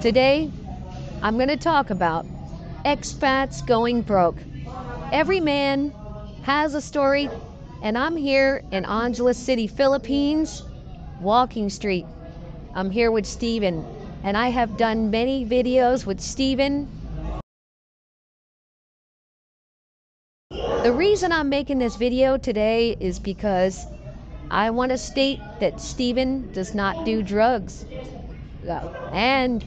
Today, I'm going to talk about expats going broke. Every man has a story, and I'm here in Angeles City, Philippines, Walking Street. I'm here with Steven, and I have done many videos with Steven. The reason I'm making this video today is because I want to state that Steven does not do drugs. And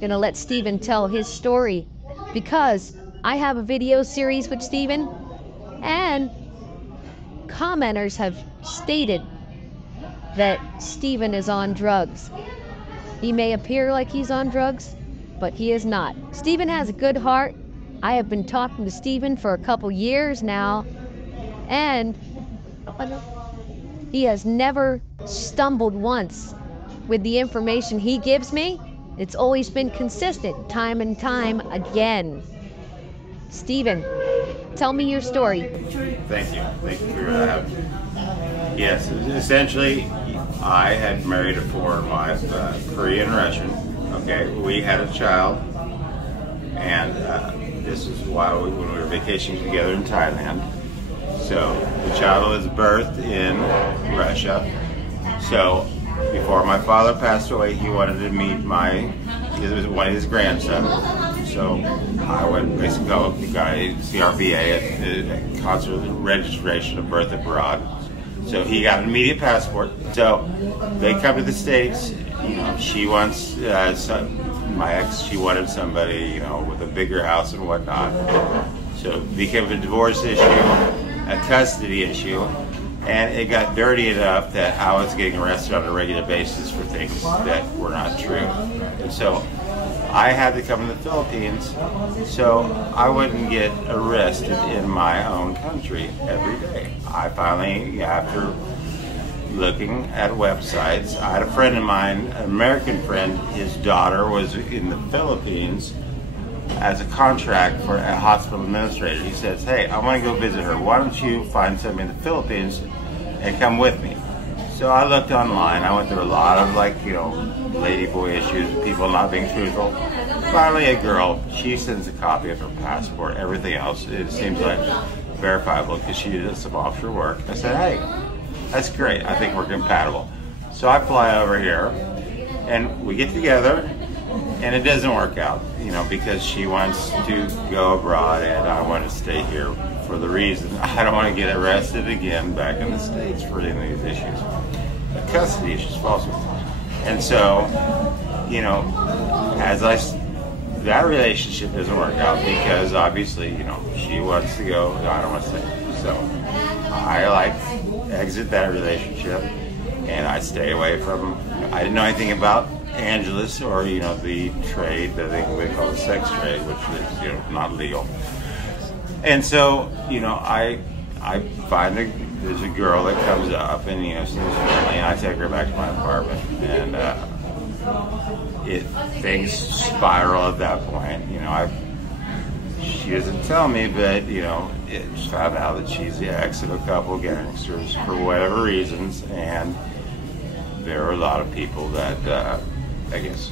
gonna let Steven tell his story because I have a video series with Steven, and commenters have stated that Steven is on drugs. He may appear like he's on drugs, but he is not. Steven has a good heart. I have been talking to Steven for a couple years now, and he has never stumbled once with the information he gives me. It's always been consistent, time and time again. Steven, tell me your story. Thank you. Thank you for having me. Yes, essentially, I had married a foreign wife, Korean Russian. Okay, we had a child, and this is why when we were vacationing together in Thailand. So the child was birthed in Russia. So before my father passed away, he wanted to meet one of his grandsons. So I went basically got a CRBA, a consular registration of birth abroad. So he got an immediate passport. So they come to the States. You know, she wants my ex. She wanted somebody, with a bigger house and whatnot. So it became a divorce issue, a custody issue. And it got dirty enough that I was getting arrested on a regular basis for things that were not true. And so I had to come to the Philippines so I wouldn't get arrested in my own country every day. I finally, after looking at websites, I had a friend of mine, an American friend, his daughter was in the Philippines as a contract for a hospital administrator. He says, hey, I want to go visit her. Why don't you find somebody in the Philippines and come with me? So I looked online. I went through a lot of ladyboy issues, people not being truthful. Finally a girl, she sends a copy of her passport, everything else, it seems like verifiable because she did some offshore work. I said, hey, that's great. I think we're compatible. So I fly over here and we get together. And it doesn't work out, because she wants to go abroad and I want to stay here for the reason I don't want to get arrested again back in the States for any of these issues. The custody issues, false. And so, that relationship doesn't work out because obviously, she wants to go, I don't want to stay. So I exit that relationship and I stay away from, I didn't know anything about Angeles or the trade that they call the sex trade, which is not legal. And so I find there's a girl that comes up and seems friendly, and I take her back to my apartment, and things spiral at that point. She doesn't tell me, but it's found out that she's the ex of a couple of gangsters for whatever reasons, and there are a lot of people that I guess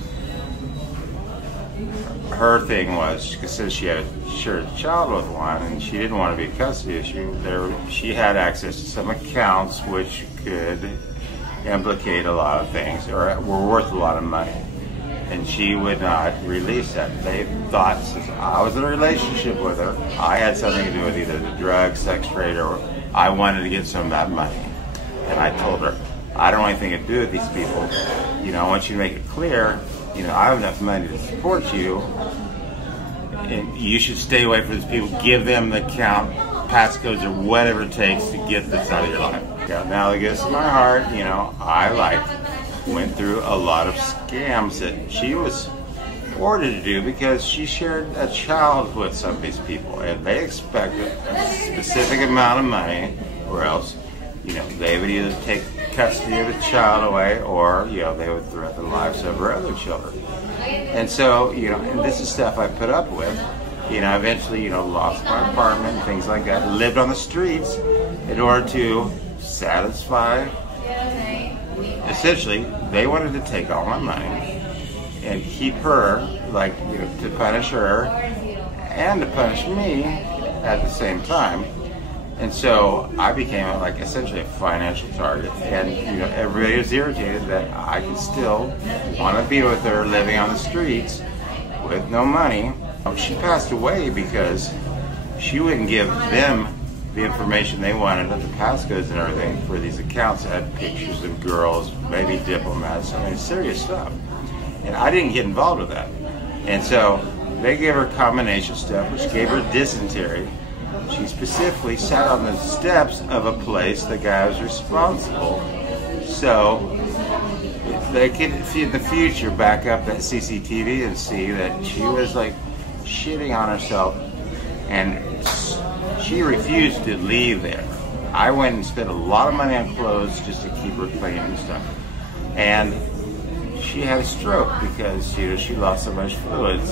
her thing was, since she had shared a child with one and she didn't want to be a custody issue, she had access to some accounts which could implicate a lot of things or were worth a lot of money, and she would not release that. They thought, since I was in a relationship with her, I had something to do with either the drug, sex trade, or I wanted to get some of that money. And I told her, I don't want anything to do with these people. I want you to make it clear, I have enough money to support you, and you should stay away from these people. Give them the account, passcodes, or whatever it takes to get this out of your life. Now, I guess in my heart, I went through a lot of scams that she was ordered to do because she shared a child with some of these people, and they expected a specific amount of money, or else they would either take custody of the child away, or they would threaten the lives of her other children. And so and this is stuff I put up with. Eventually lost my apartment and things like that. Lived on the streets in order to satisfy. Essentially, they wanted to take all my money, and keep her, like, you know, to punish her and to punish me at the same time. And so I became like essentially a financial target, and you know, everybody was irritated that I could still want to be with her living on the streets with no money. She passed away because she wouldn't give them the information they wanted of the passcodes and everything for these accounts that had pictures of girls, maybe diplomats, I mean serious stuff. And I didn't get involved with that. And so they gave her combination stuff, which gave her dysentery. She specifically sat on the steps of a place the guy was responsible. So they could, in the future, back up that CCTV and see that she was like shitting on herself, and she refused to leave there. I went and spent a lot of money on clothes just to keep her clean and stuff. And she had a stroke because, you know, she lost so much fluids,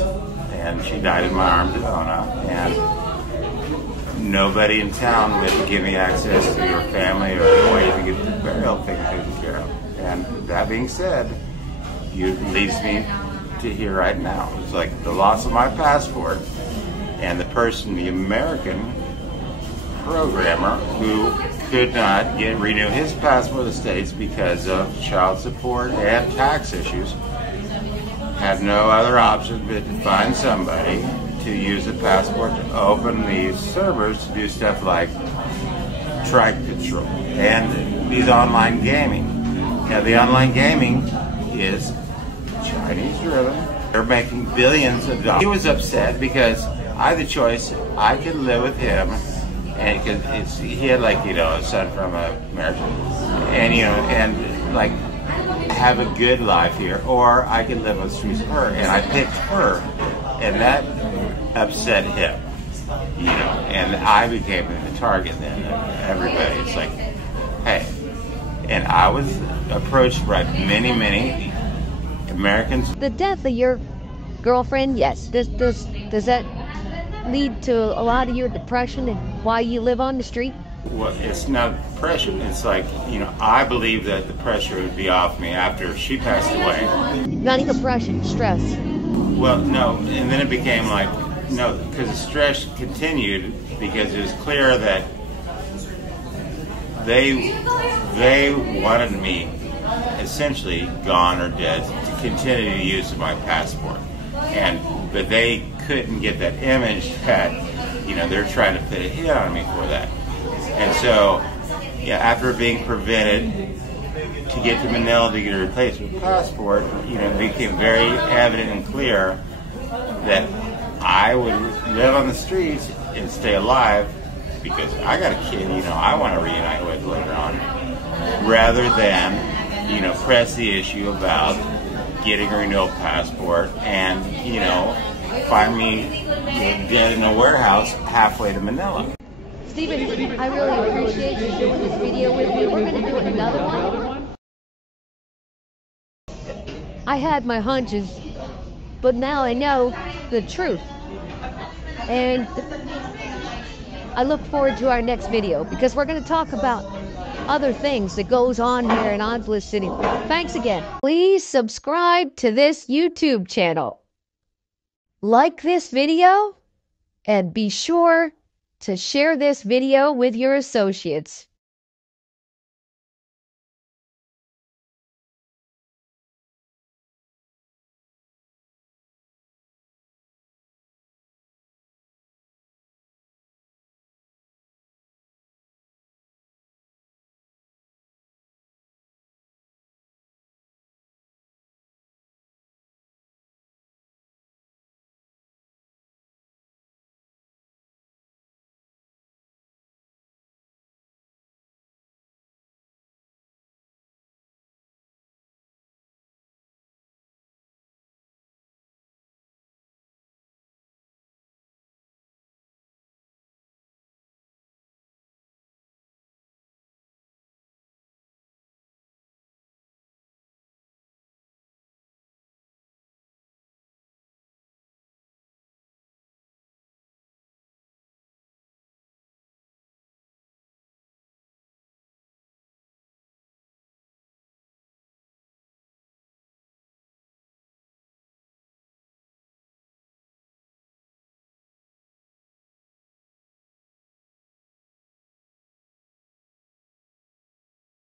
and she died in my arms in Ona. And nobody in town would give me access to her family or a way to get the burial thing taken care of. And that being said, it leads me to here right now. It's like the loss of my passport, and the person, the American programmer, who could not renew his passport in the States because of child support and tax issues, had no other option but to find somebody to use the passport to open these servers to do stuff like track control and these online gaming. Now the online gaming is Chinese driven. They're making billions of dollars. He was upset because I had the choice. I could live with him, and because he had, like, you know, a son from a marriage, and, you know, and like have a good life here, or I could live on the streets with her, and I picked her, and that upset him, you know, and I became the target then of everybody. It's like, hey, and I was approached by many Americans. The death of your girlfriend, yes. Does that lead to a lot of your depression and why you live on the street? Well, it's not depression. It's like, you know, I believe that the pressure would be off me after she passed away. Not even depression, stress. Well, no, and then it became like, no, because the stress continued because it was clear that they wanted me essentially gone or dead to continue to use my passport, but they couldn't get that image that, you know, they're trying to put a hit on me for that. And so, yeah, after being prevented to get to Manila to get a replacement passport, you know, it became very evident and clear that I would live on the streets and stay alive because I got a kid, you know, I want to reunite with later on, rather than, you know, press the issue about getting a renewal passport and, you know, find me dead in a warehouse halfway to Manila. Stephen, I really appreciate you doing this video with me. We're going to do another one. I had my hunches, but now I know the truth. And I look forward to our next video because we're going to talk about other things that goes on here in Angeles City. Thanks again. Please subscribe to this YouTube channel. Like this video and be sure to share this video with your associates.